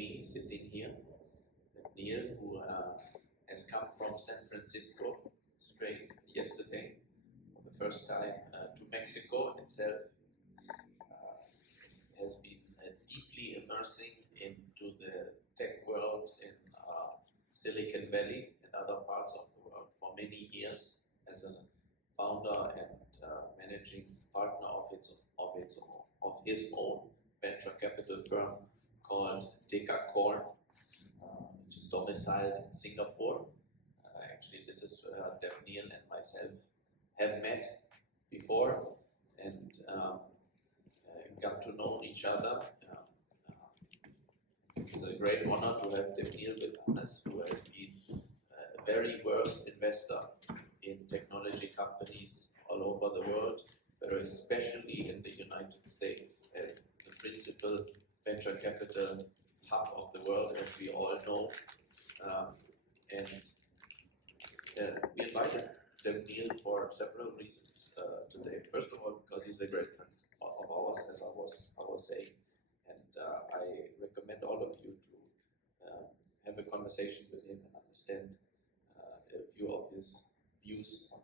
me sitting here, Debneel, who has come from San Francisco straight yesterday for the first time to Mexico itself. Has been deeply immersing into the tech world in Silicon Valley and other parts of the world for many years as a founder and managing partner of his own venture capital firm called Decacorn, which is domiciled in Singapore. Actually, this is where Debneel and myself have met before and got to know each other. It's a great honor to have Debneel with us, who has been a very versed investor in technology companies all over the world, but especially in the United States as the principal venture capital hub of the world, as we all know. We invited Debneel for several reasons today. First of all, because he's a great friend of ours, as I was saying, and I recommend all of you to have a conversation with him and understand a few of his views on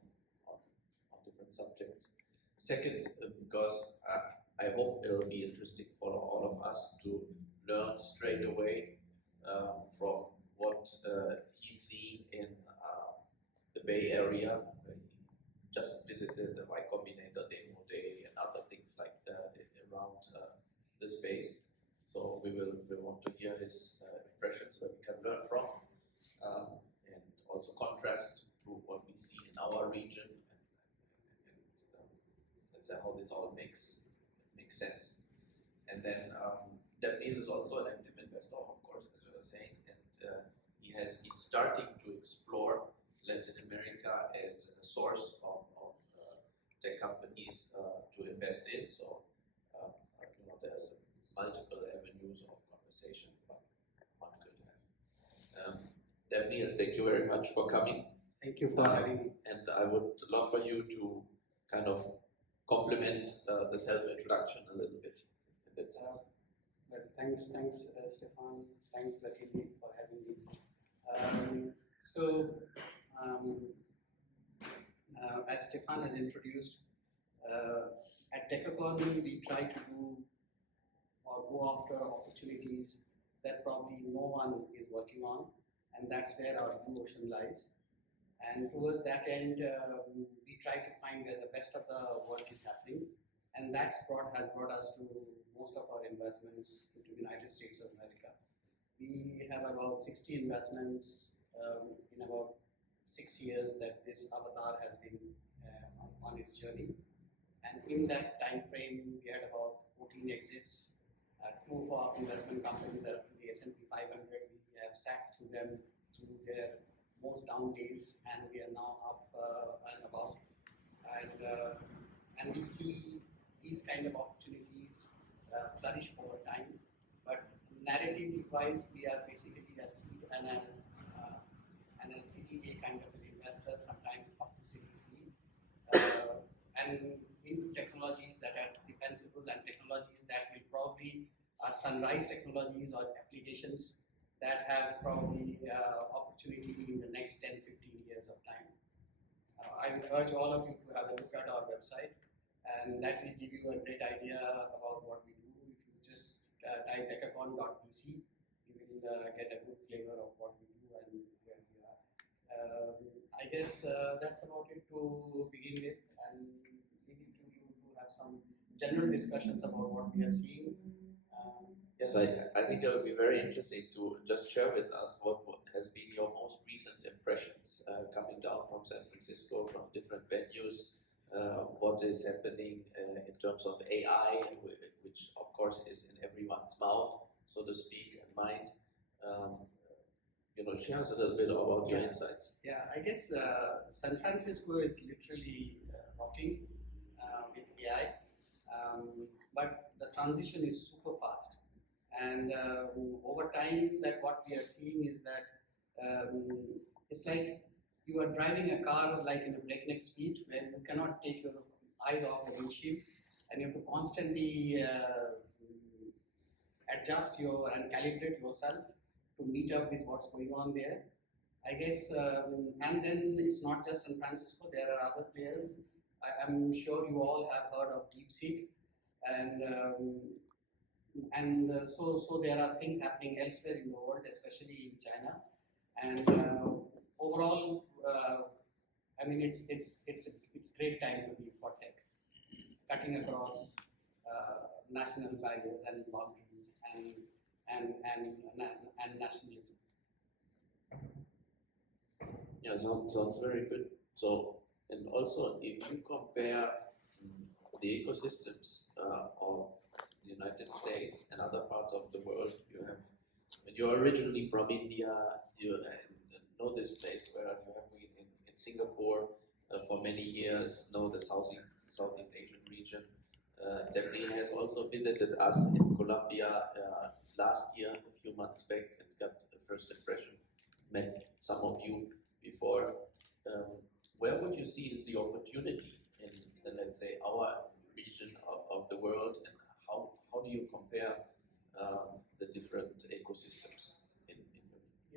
different subjects. Second, because I hope it'll be interesting for all of us to learn straight away from what he's seeing in the Bay Area. He just visited the Y Combinator Demo Day and other things like that around the space. So we want to hear his impressions, where we can learn from, and also contrast to what we see in our region, and let's say how this all makes sense. And then Debneel is also an active investor, of course, as we were saying, and he has been starting to explore Latin America as a source of tech companies to invest in. So there's multiple avenues of conversation one could have. Debneel, thank you very much for coming. Thank you for having me. And I would love for you to kind of complement the self-introduction a little bit. Well, thanks, Stephan. Thanks, Debneel, for having me. As Stephan has introduced, at Decacorn we try to do or go after opportunities that probably no one is working on, and that's where our blue ocean lies. And towards that end, we try to find where the best of the work is happening, and has brought us to most of our investments into the United States of America. We have about 60 investments in about 6 years that this avatar has been on its journey. And in that time frame, we had about 14 exits. Two of our investment companies that are to the S&P 500. We have sat through them through their most down days, and we are now up and about. And we see these kind of opportunities flourish over time. But narrative-wise, we are basically a seed and a Series A kind of an investor, sometimes up to Series B, and into technologies that are defensible and technologies that will probably are sunrise technologies or applications that have probably opportunity in the next 10, 15 years of time. I would urge all of you to have a look at our website, and that will give you a great idea about what we do. If you just type decacorn.vc, you will get a good flavor of what we do and where we are. I guess that's about it to begin with, and maybe to you to have some general discussions about what we are seeing. Yes, I think it would be very interesting to just share with us what has been your most recent impressions coming down from San Francisco, from different venues, what is happening in terms of AI, which of course is in everyone's mouth, so to speak, and mind. Share us a little bit about your insights. Yeah, I guess San Francisco is literally rocking with AI, but the transition is super fast. And over time, that what we are seeing is that it's like you are driving a car like in a breakneck speed, where you cannot take your eyes off the windshield, and you have to constantly adjust and calibrate yourself to meet up with what's going on there. I guess, and then it's not just San Francisco, there are other players. I'm sure you all have heard of DeepSeek, so there are things happening elsewhere in the world, especially in China. And overall, I mean, it's great time to be for tech, cutting across national barriers and boundaries and nationalism. Yeah, sounds very good. So, and also if you compare the ecosystems of the United States and other parts of the world, you're originally from India, you know this place where you have been in Singapore for many years, know the Southeast Asian region. Debneel has also visited us in Colombia last year, a few months back, and got a first impression, met some of you before. Where would you see is the opportunity in let's say, our region of the world, and how do you compare the different ecosystems in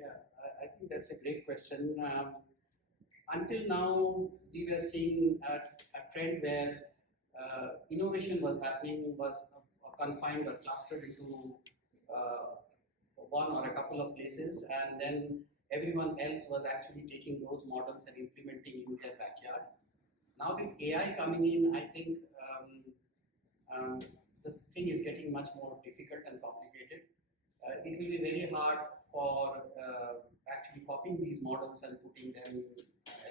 Yeah, I think that's a great question. Until now, we were seeing a trend where innovation was happening, was confined or clustered into one or a couple of places, and then everyone else was actually taking those models and implementing in their backyard. Now with AI coming in, I think the thing is getting much more difficult and complicated. It will be very hard for actually copying these models and putting them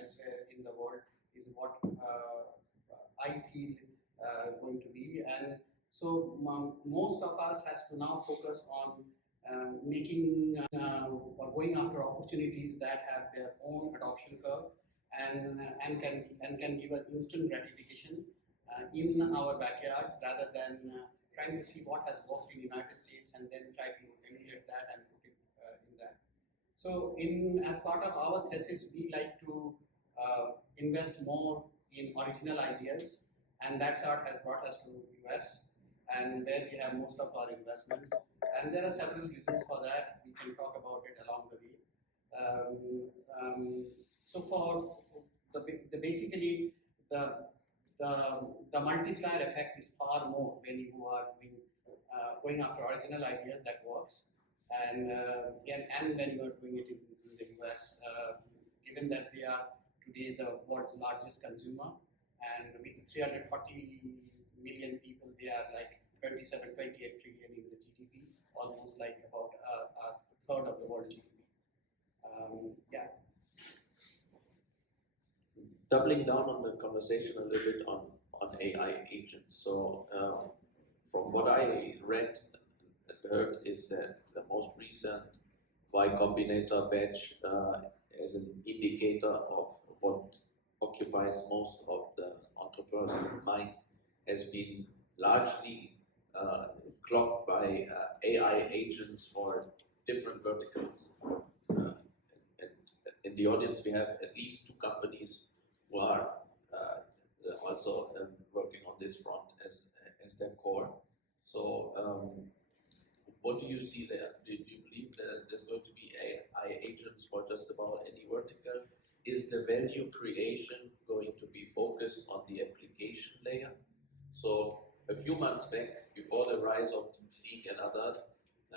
elsewhere in the world is what I feel going to be. And so most of us has to now focus on making or going after opportunities that have their own adoption curve and can give us instant gratification in our backyards, rather than trying to see what has worked in the United States and then try to emulate that and put it in that. So as part of our thesis, we like to invest more in original ideas, and that's what has brought us to US, and where we have most of our investments. And there are several reasons for that. We can talk about it along the way. So for basically the multiplier effect is far more when you are going after original ideas that works, and when you are doing it in the US, given that they are today the world's largest consumer, and with 340 million people, they are like 27, 28 trillion in the GDP, almost like about a third of the world GDP. Yeah. Doubling down on the conversation a little bit on AI agents. So from what I read and heard is that the most recent Y Combinator batch as an indicator of what occupies most of the entrepreneur's mind has been largely clocked by AI agents for different verticals. And in the audience we have at least two companies who are also working on this front as their core. So what do you see there? Do you believe that there's going to be AI agents for just about any vertical? Is the value creation going to be focused on the application layer? So a few months back, before the rise of DeepSeek and others,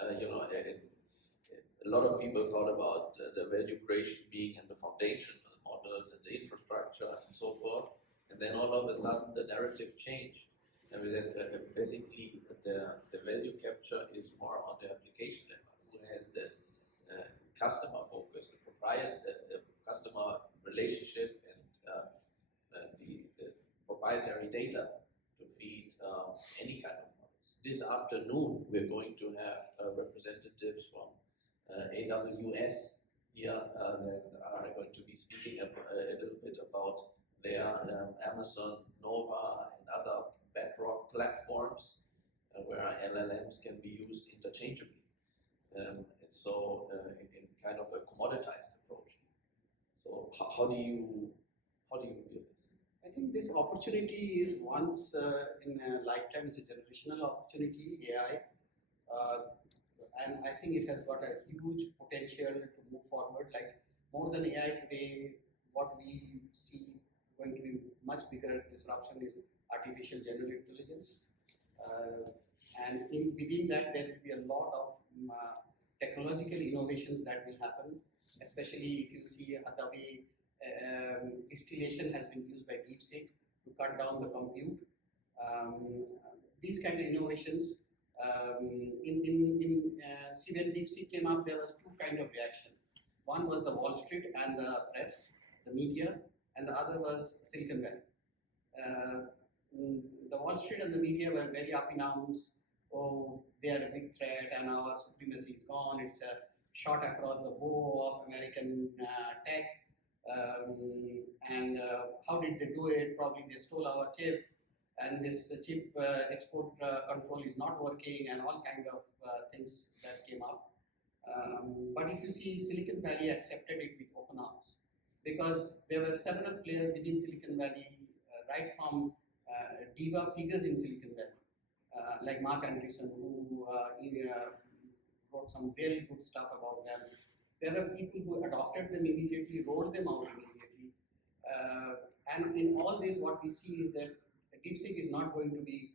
a lot of people thought about the value creation being in the foundation models and the infrastructure and so forth. And then all of a sudden the narrative changed. And we said basically the value capture is more on the application level. Who has the customer focus, the customer relationship, and the proprietary data to feed any kind of models. This afternoon we're going to have representatives from AWS here that are going to be speaking a little bit about their Amazon, Nova, and other bedrock platforms where LLMs can be used interchangeably. In kind of a commoditized approach. So how do you view this? I think this opportunity is once in a lifetime. It's a generational opportunity. AI. and I think it has got a huge potential to move forward. Like more than AI today, what we see going to be much bigger disruption is artificial general intelligence. And within that, there will be a lot of technological innovations that will happen, especially if you see the way distillation has been used by DeepSeek to cut down the compute. These kind of innovations, see when DeepSeek came up, there was two kind of reaction. One was the Wall Street and the press, the media, and the other was Silicon Valley. The Wall Street and the media were very up in arms. Oh, they are a big threat and our supremacy is gone. It's a shot across the bow of American tech. How did they do it? Probably they stole our chip, and this chip export control is not working, and all kind of things that came up. But if you see, Silicon Valley accepted it with open arms, because there were several players within Silicon Valley, right from diva figures in Silicon Valley, like Mark Andreessen, who wrote some really good stuff about them. There are people who adopted them immediately, rolled them out immediately. And in all this, what we see is that DeepSeek is not going to be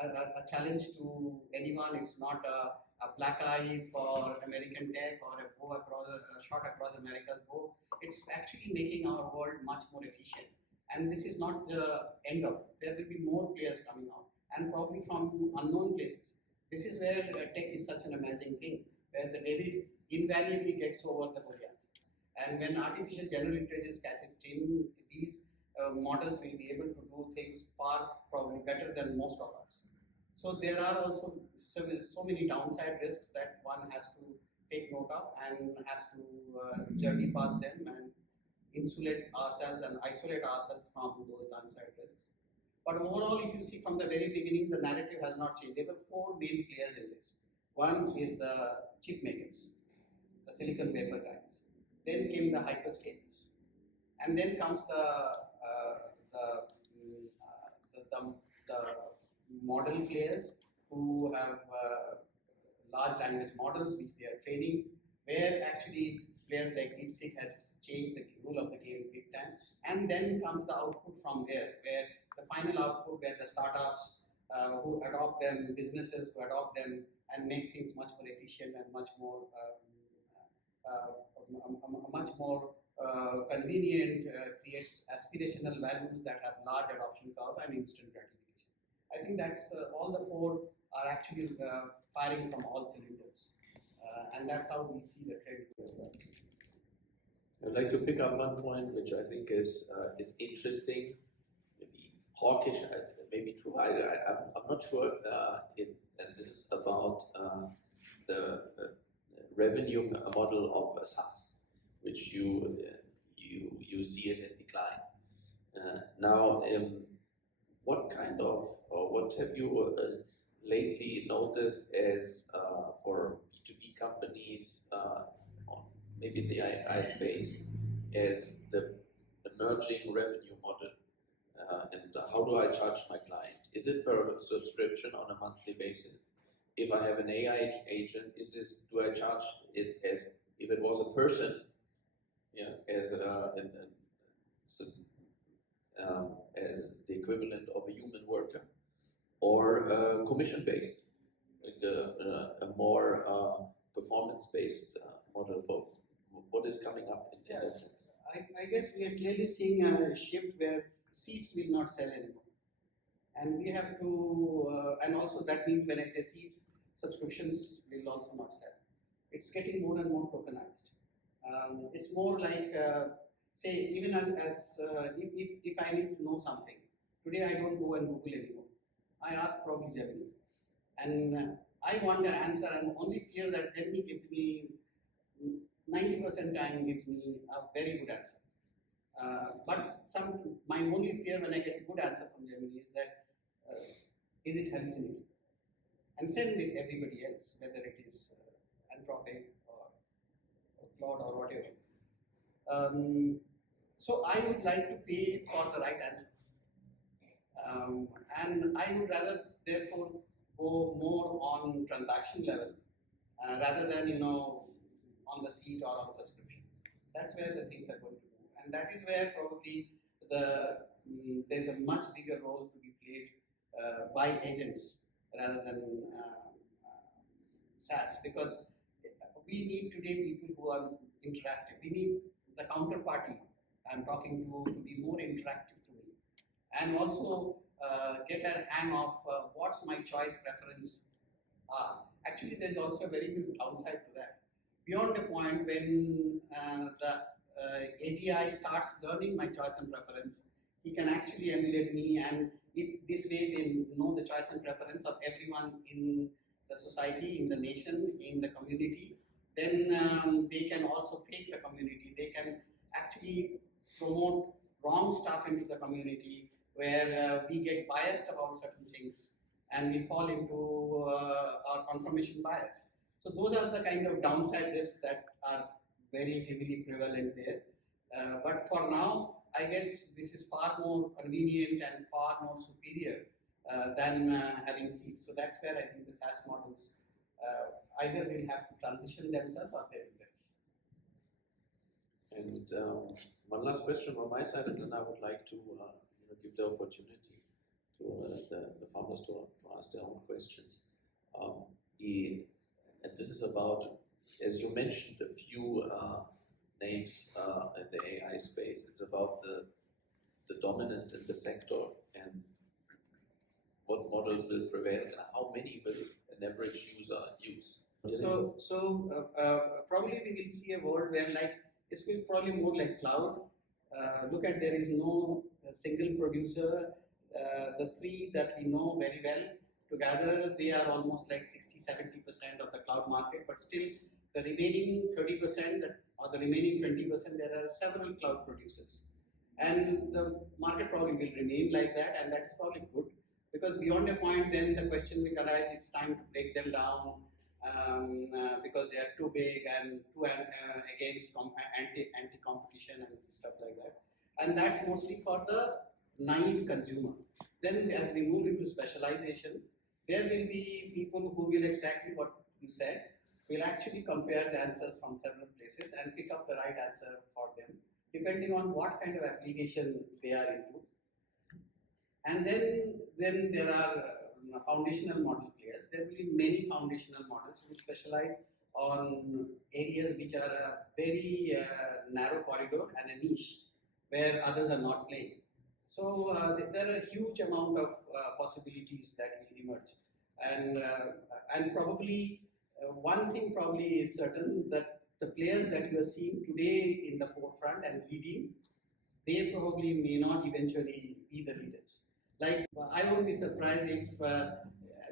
a challenge to anyone. It's not a black eye for American tech or a bow across a shot across America's bow. It's actually making our world much more efficient. And this is not the end of it. There will be more players coming out, and probably from unknown places. This is where tech is such an amazing thing, where the David invariably gets over the Goliath. And when artificial general intelligence catches steam, these models will be able to do things far probably better than most of us. So there are also so many downside risks that one has to take note of and has to journey past them and insulate ourselves and isolate ourselves from those downside risks. But overall, if you see from the very beginning, the narrative has not changed. There were four main players in this. One is the chip makers, the silicon wafer guys. Then came the hyperscalers, and then comes the model players who have large language models which they are training, where actually players like DeepSeek has changed the rule of the game big time. And then comes the output from there, where the final output, where the startups who adopt them, businesses who adopt them and make things much more efficient and much more convenient, creates aspirational values that have large adoption curve and instant gratification. I think that's all the four are actually firing from all cylinders, and that's how we see the trend going. I'd like to pick up one point which I think is interesting, maybe hawkish, maybe true. I'm not sure. And this is about the revenue model of SaaS, which you see as in decline. Now, what kind of, or what have you lately noticed as for B2B companies, maybe in the AI space, as the emerging revenue model? And how do I charge my client? Is it per subscription on a monthly basis? If I have an AI agent, do I charge it as if it was a person, as the equivalent of a human worker, or commission based, like a more performance based model? Both. What is coming up in that sense? I guess we are clearly seeing a shift where seats will not sell anymore, and we have to, and also that means when I say seats, subscriptions will also not sell. It's getting more and more tokenized. It's more like, say, even as if I need to know something, today I don't go and Google anymore. I ask probably Debneel, and I want the answer, and only fear that Debneel gives me 90% time gives me a very good answer. But my only fear when I get a good answer from Debneel is that is it hallucinating? And same with everybody else, whether it is Anthropic or Claude or whatever. So I would like to pay for the right answer, and I would rather therefore go more on transaction level rather than on the seat or on subscription. That's where the things are going to move, and that is where probably there's a much bigger role to be played by agents rather than SaaS, because we need today people who are interactive. We need the counterparty I'm talking to be more interactive to me, and also get a hang of what's my choice preference are. Actually, there's also a very big downside to that. Beyond the point when the AGI starts learning my choice and preference, he can actually emulate me, and if this way they know the choice and preference of everyone in the society, in the nation, in the community, then they can also fake the community. They can actually promote wrong stuff into the community where we get biased about certain things and we fall into our confirmation bias. So those are the kind of downside risks that are very heavily prevalent there. But for now, I guess this is far more convenient and far more superior than having seats. So that's where I think the SaaS models either will have to transition themselves or they will perish. And one last question from my side, and then I would like to give the opportunity to the founders to ask their own questions. And this is about, as you mentioned, a few names in the AI space. It's about the dominance in the sector and what models will prevail and how many will an average user use. So probably we will see a world where this will probably more like cloud. Look at, there is no single producer. The three that we know very well together, they are almost like 60-70% of the cloud market, but still the remaining 30% or the remaining 20%, there are several cloud producers. And the market probably will remain like that, and that is probably good, because beyond a point then the question will arise, it's time to break them down because they are too big and too against anti-competition and stuff like that. And that's mostly for the naive consumer. Then as we move into specialization, there will be people who will exactly what you said, will actually compare the answers from several places and pick up the right answer for them, depending on what kind of application they are into. And then there are foundational model players. There will be many foundational models who specialize on areas which are a very narrow corridor and a niche where others are not playing. So there are a huge amount of possibilities that will emerge, and probably one thing probably is certain, that the players that you are seeing today in the forefront and leading, they probably may not eventually be the leaders. Like, I won't be surprised if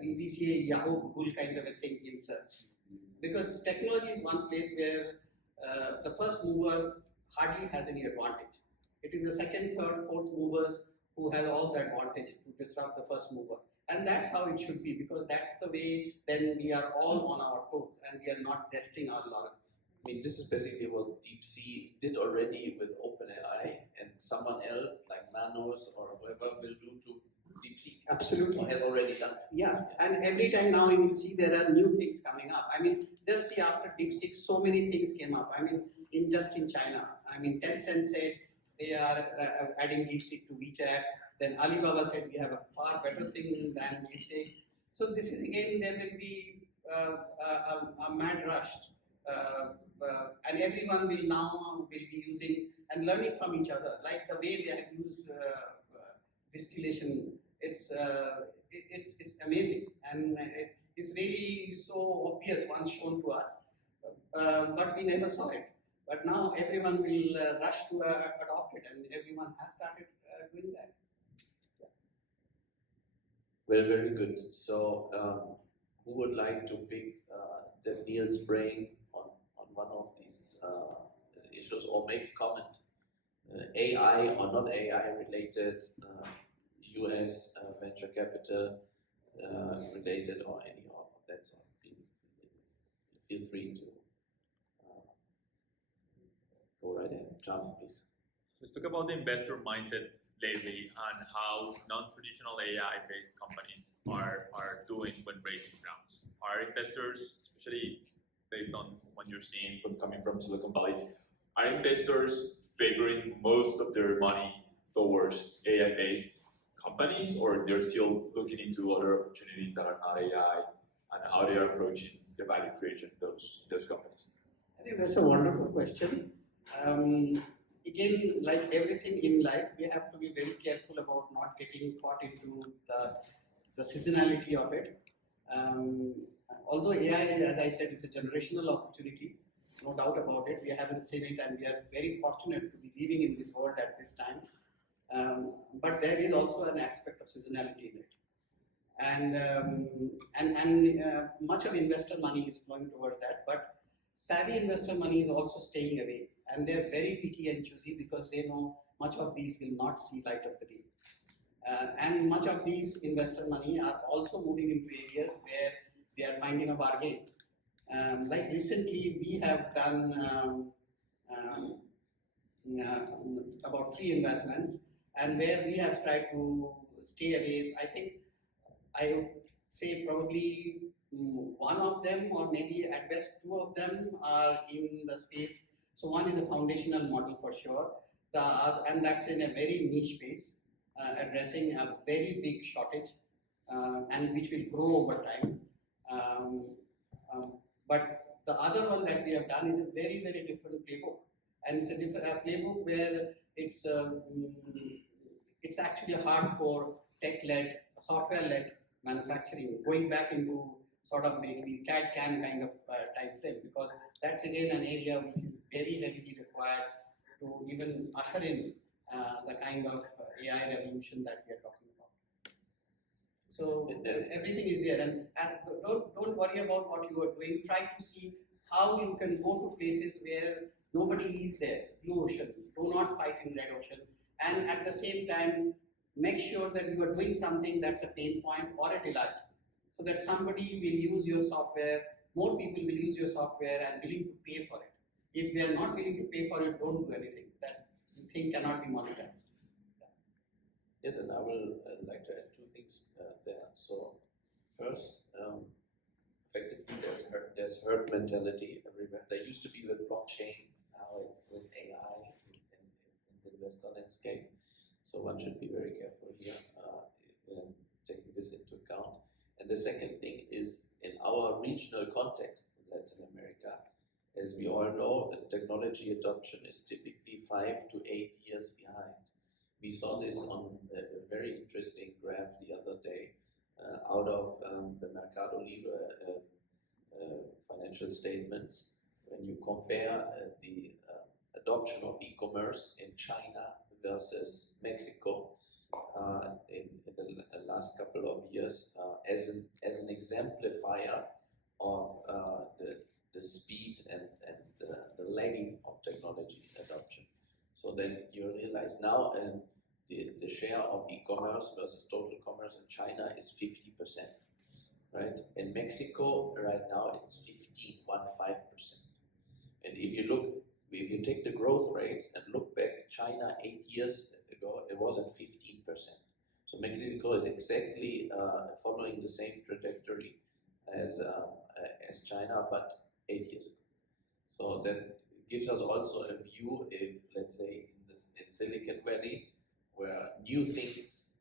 we see a Yahoo Google kind of a thing in search, because technology is one place where the first mover hardly has any advantage. It is the second, third, fourth movers who have all the advantage to disrupt the first mover. And that's how it should be, because that's the way then we are all on our toes and we are not resting our laurels. I mean, this is basically what DeepSeek did already with OpenAI, and someone else like Nanos or whoever will do to DeepSeek. Absolutely. Or has already done. Yeah, and every time now you will see there are new things coming up. I mean, just see, after DeepSeek, so many things came up. I mean, just in China. I mean, Tencent said they are adding DeepSeek to WeChat. Then Alibaba said we have a far better thing than DeepSeek. So this is again, there will be a mad rush. And everyone will now be using and learning from each other, like the way they have used distillation. It's amazing, and it's really so obvious once shown to us, but we never saw it. But now everyone will rush to adopt it, and everyone has started doing that. Yeah. Well, very good. So, who would like to pick Debneel's brain on one of these issues, or make a comment? AI or not AI related, US venture capital related, or any of that sort. Feel free to go right ahead. John, please. Let's talk about the investor mindset. lately on how non-traditional AI-based companies are doing when raising rounds. Are investors, especially based on what you're seeing from coming from Silicon Valley, are investors favoring most of their money towards AI-based companies, or they're still looking into other opportunities that are not AI, and how they are approaching the value creation of those companies? I think that's a wonderful question. Again, like everything in life, we have to be very careful about not getting caught into the seasonality of it. Although AI, as I said, is a generational opportunity, no doubt about it. We haven't seen it, and we are very fortunate to be living in this world at this time. But there is also an aspect of seasonality in it. And much of investor money is flowing towards that, but savvy investor money is also staying away, and they're very picky and choosy because they know much of these will not see light of the day. And much of these investor money are also moving into areas where they are finding a bargain. Like recently, we have done about 3 investments, and where we have tried to stay away. I think I would say probably one of them, or maybe at best 2 of them, are in the space. So one is a foundational model for sure, and that's in a very niche space, addressing a very big shortage, and which will grow over time. But the other one that we have done is a very, very different playbook, and it's a playbook where it's actually a hardcore tech-led, software-led manufacturing, going back into sort of maybe CAD/CAM kind of time frame, because that's again an area which is very heavily required to even usher in the kind of AI revolution that we are talking about. So everything is there, and don't worry about what you are doing. Try to see how you can go to places where nobody is there. Blue ocean. Do not fight in red ocean, and at the same time, make sure that you are doing something that's a pain point or a delight, so that somebody will use your software, more people will use your software and willing to pay for it. If they are not willing to pay for it, don't do anything. That thing cannot be monetized. Yes, and I will like to add 2 things there. So first, effectively there's herd mentality everywhere. There used to be with blockchain, now it's with AI in the investor landscape. So one should be very careful here, taking this into account. And the second thing is, in our regional context in Latin America, as we all know, technology adoption is typically 5 to 8 years behind. We saw this on a very interesting graph the other day out of the Mercado Libre financial statements. When you compare the adoption of e-commerce in China versus Mexico in the last couple of years, as an exemplifier of the speed and the lagging of technology adoption. So then you realize now the share of e-commerce versus total commerce in China is 50%, right? In Mexico right now it's 15%. And if you take the growth rates and look back, China 8 years ago, it was at 15%. So Mexico is exactly following the same trajectory as China, but 8 years ago. So that gives us also a view if, let's say, in Silicon Valley, where new things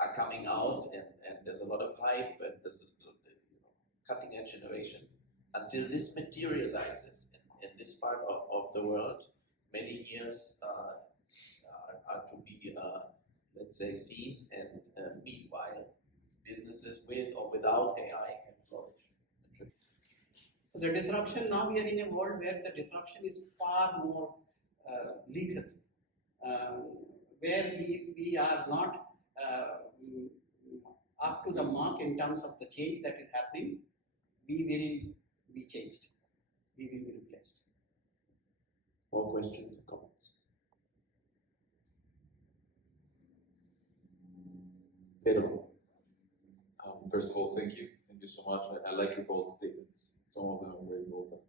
are coming out and there's a lot of hype and there's cutting edge innovation, until this materializes in this part of the world, many years are to be, let's say, seen, and meanwhile, businesses with or without AI can flourish. So the disruption, now we are in a world where the disruption is far more lethal, where if we are not up to the mark in terms of the change that is happening, we will be changed. We will be replaced. More questions and comments? Pedro. First of all, thank you. Thank you so much. I like your bold statements. Some of them are very bold, but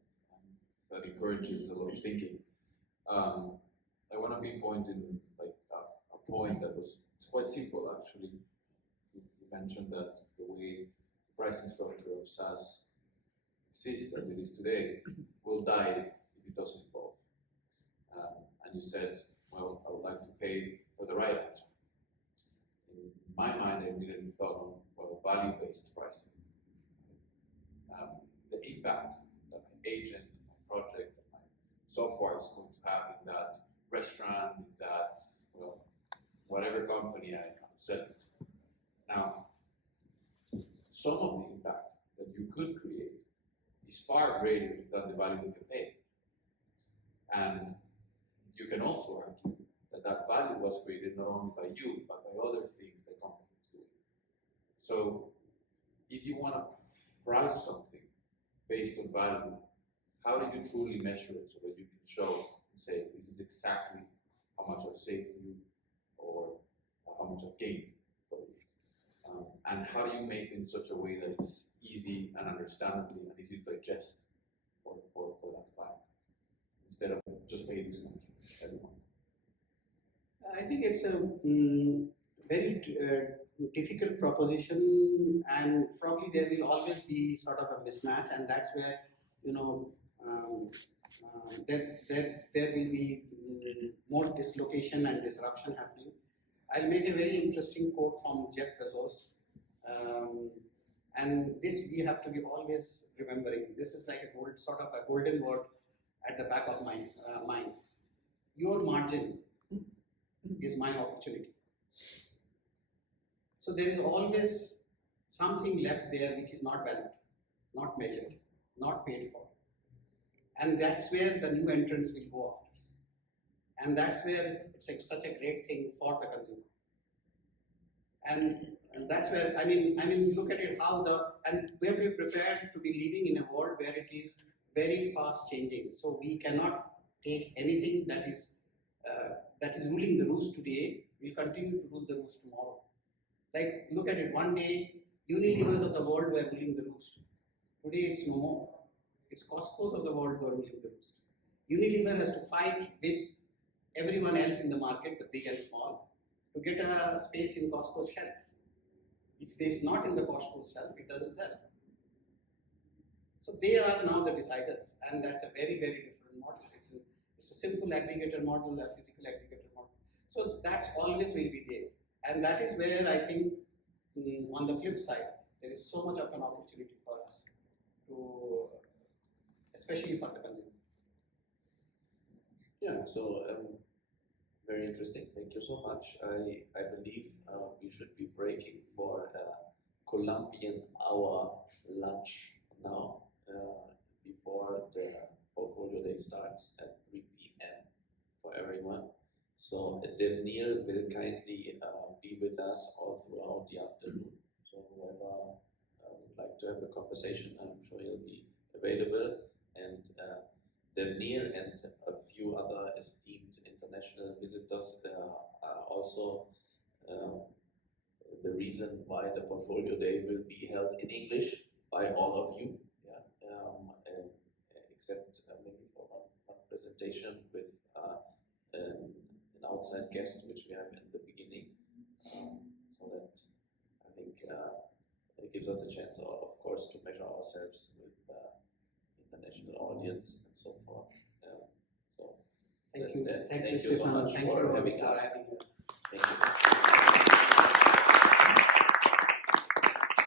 that encourages a lot of thinking. I want to pinpoint in like a point that was quite simple actually. You mentioned that the way the pricing structure of SaaS exists as it is today will die if it doesn't evolve. And you said, well, I would like to pay for the right answer. In my mind, I immediately thought on, well, value-based pricing. The impact that my agent, my project, my software is going to have in that restaurant, in that, well, whatever company I'm selling. Now, some of the impact that you could create is far greater than the value that you pay. And you can also argue that that value was created not only by you, but by other things the company is doing. So, if you want to price something based on value, how do you truly measure it so that you can show and say, this is exactly how much I've saved you or how much I've gained for you? And how do you make it in such a way that is easy and understandable and easy to digest for that client, instead of just pay this much every month? I think it's a very difficult proposition, and probably there will always be sort of a mismatch, and that's where, you know, there will be more dislocation and disruption happening. I'll make a very interesting quote from Jeff Bezos, and this we have to be always remembering. This is like a sort of a golden word at the back of my mind. Your margin is my opportunity. So there is always something left there which is not valued, not measured, not paid for. And that's where the new entrants will go after. And that's where it's such a great thing for the consumer. And that's where, I mean, look at it, and we have to be prepared to be living in a world where it is very fast changing. So we cannot take anything that is ruling the roost today, will continue to rule the roost tomorrow. Like, look at it, one day, Unilevers of the world were ruling the roost. Today it's no more. It's Costco's of the world who are ruling the roost. Unilever has to fight with everyone else in the market, the big and small, to get a space in Costco's shelf. If it's not in the Costco shelf, it doesn't sell. So they are now the deciders, and that's a very, very different model. It's a simple aggregator model, a physical aggregator model. So that's always will be there. And that is where I think, on the flip side, there is so much of an opportunity for us, to, especially for the consumer. Yeah, so very interesting. Thank you so much. I believe we should be breaking for a Colombian hour lunch now, before the portfolio day starts at 3 p.m. for everyone. So Debneel will kindly be with us all throughout the afternoon. So whoever would like to have a conversation, I'm sure he'll be available. And Debneel and a few other esteemed international visitors are also the reason why the portfolio day will be held in English by all of you. And except maybe for one presentation with an outside guest, which we have in the beginning, so that I think it gives us a chance, of course, to measure ourselves with international audience and so forth. So Thank that's you. that. Thank you So Stephan. much Thank for you having us. having us. Thank you.